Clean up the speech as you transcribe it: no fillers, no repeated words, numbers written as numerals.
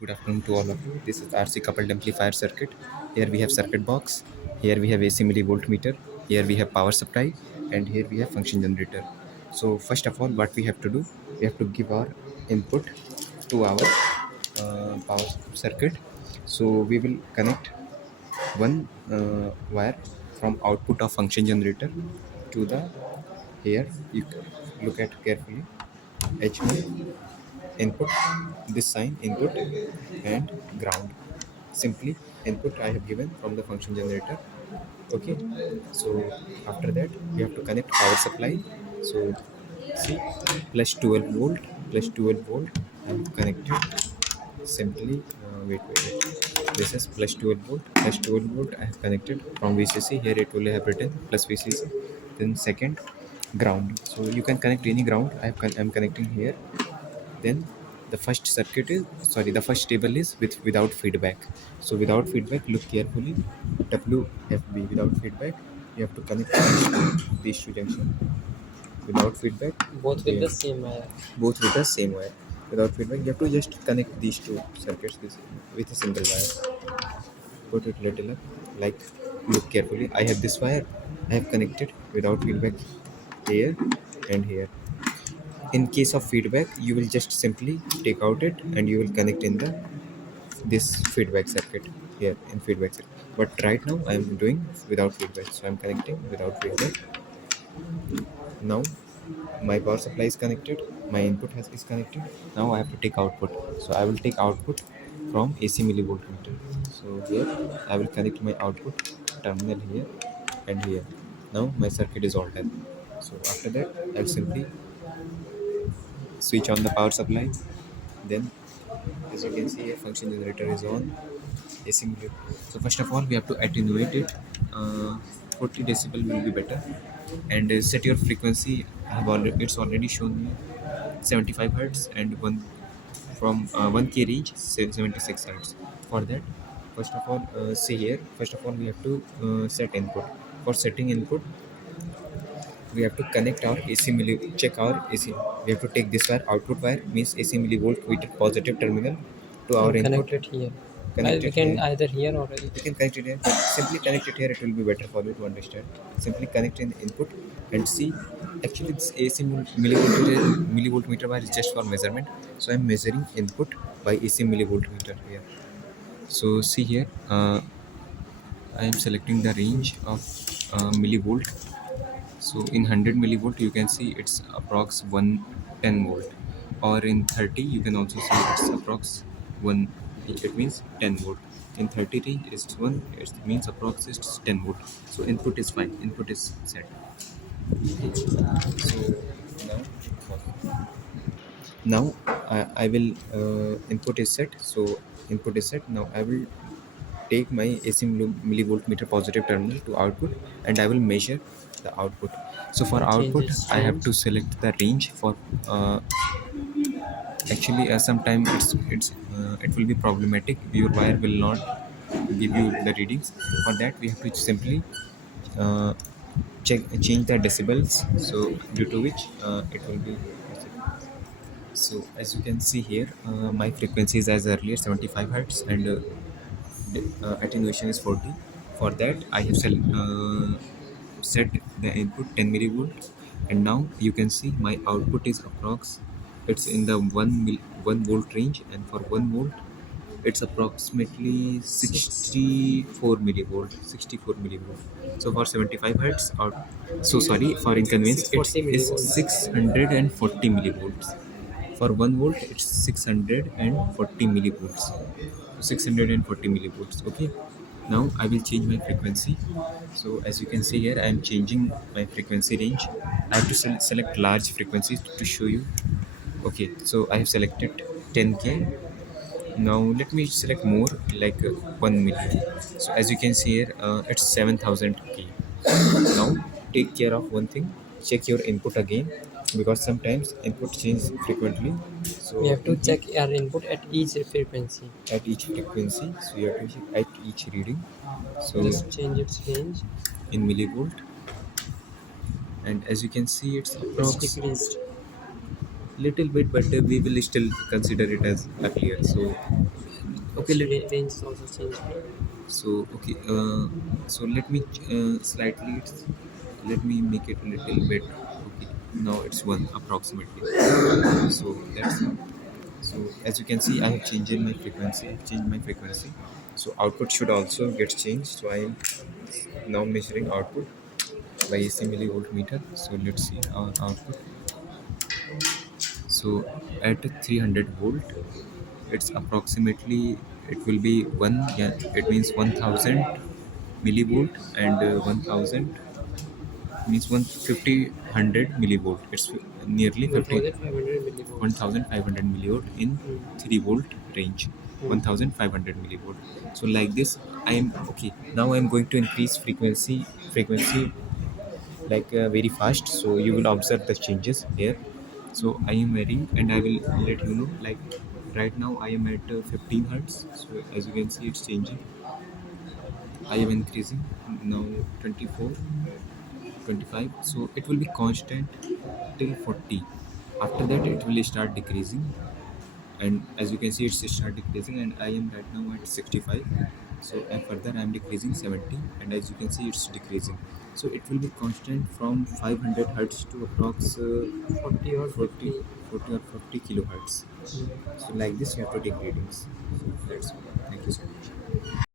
Good afternoon to all of you. This is RC coupled amplifier circuit. Here we have circuit box. Here we have AC millivoltmeter. Here we have power supply, and here we have function generator. So first of all, what we have to do, we have to give our input to our power circuit. So we will connect one wire from output of function generator to the here. You look at carefully. H1 input, this sign input, and ground. Simply input I have given from the function generator. Okay, so after that we have to connect power supply. So see, plus 12 volt, plus 12 volt I have connected. Simply wait, this is plus 12 volt, plus 12 volt I have connected from VCC. Here it will have written plus VCC. Then second, ground. So you can connect any ground. I'm connecting here. Then the first circuit is, sorry, the first table is without feedback. So without feedback, look carefully, WFB, without feedback you have to connect these two junction without feedback. Both with Yeah, the same wire. both with the same wire. Without feedback you have to just connect these two circuits with a single wire. Put it little up, like, look carefully, I have this wire, I have connected without feedback here and here. In case of feedback, you will just simply take out it and you will connect in the this feedback circuit here in feedback circuit. But right now I am doing without feedback, so I'm connecting without feedback. Now my power supply is connected, my is connected. Now I have to take output, so I will take output from AC millivoltmeter. So here I will connect my output terminal here and here. Now my circuit is all done. So after that I'll simply switch on the power supply. Then, as you can see here, function generator is on. AC mode. So first of all we have to attenuate it. 40 decibel will be better. And set your frequency. It's already shown me 75 hertz and one from 1k range 76 hertz. For that, first of all, see here, first of all we have to set input. For setting input, we have to connect our AC check our AC. We have to take this wire, output wire means AC millivolt with positive terminal, to our And input. connect it here. Connect We it can here. either here or You here. can connect it here, but simply connect it here, it will be better for you to understand. Simply connect in input and see. Actually, this AC millivoltmeter wire is just for measurement. So I'm measuring input by AC millivoltmeter here. So see here, I am selecting the range of millivolt. So in 100 millivolt, you can see it's approx 110 volt, or in 30 you can also see it's approx 1. It means 10 volt. In 30 range it's 1. It means approx it's 10 volt. So input is fine. Input is set. So now I will input is set. So input is set. Now I will take my AC millivoltmeter positive terminal to output, and I will measure the output. So for And change output its I have range. to select the range. For actually sometimes it will be problematic, your wire will not give you the readings. For that we have to simply uh, change the decibels, so due to which it will be. So as you can see here, my frequency is as earlier 75 hertz, and attenuation is 40. For that I have set the input 10 millivolt, and now you can see my output is approx, it's in the 1 volt range, and for 1 volt it's approximately 64 millivolt. So for 75 hertz, or so sorry for inconvenience, it's 640 is millivolts. 640 millivolts. For 1 volt it's 640 millivolts. So 640 millivolts. Okay, now I will change my frequency. So as you can see here, I am changing my frequency range. I have to select large frequencies to show you. Okay, so I have selected 10k. Now let me select more, like 1 million. So as you can see here, it's 7000 k. Now take care of one thing, check your input again, because sometimes input changes frequently. We So have to check our input at each frequency. at each frequency, so you have to check at each reading. So Just change its range. in millivolt, and as you can see it's It's approx decreased. little bit, but we will still consider it as earlier. So Okay, its range is also changed. so okay, so let me slightly let me make it a little bit. Okay, now it's one approximately. So that's so as you can see, I have changed my frequency. I have changed my frequency. So output should also get changed. So I am now measuring output by AC millivolt meter. So let's see our output. So at 300 volt, it's approximately it will be one. Yeah, it means 1000 millivolt and 1000 means 150 millivolt. It's nearly 50 1500 millivolts. 1500 millivolt in Mm. 3 volt range. Mm. 1500 millivolt. So like this, I am okay. Now I am going to increase frequency like very fast. So you will observe the changes here. So I am varying, and I will let you know. Like right now, I am at 15 hertz. So as you can see, it's changing. I am increasing now 24, 25. So it will be constant till 40. After that, it will start decreasing, and as you can see, it's start decreasing, and I am right now at 65. So and further I am decreasing 70, and as you can see, it's decreasing. So it will be constant from 500 hertz to approx 40 or 40, 50. 40 or 50 kilohertz. Mm. So like this you have to take readings. So that's all. Thank you so much.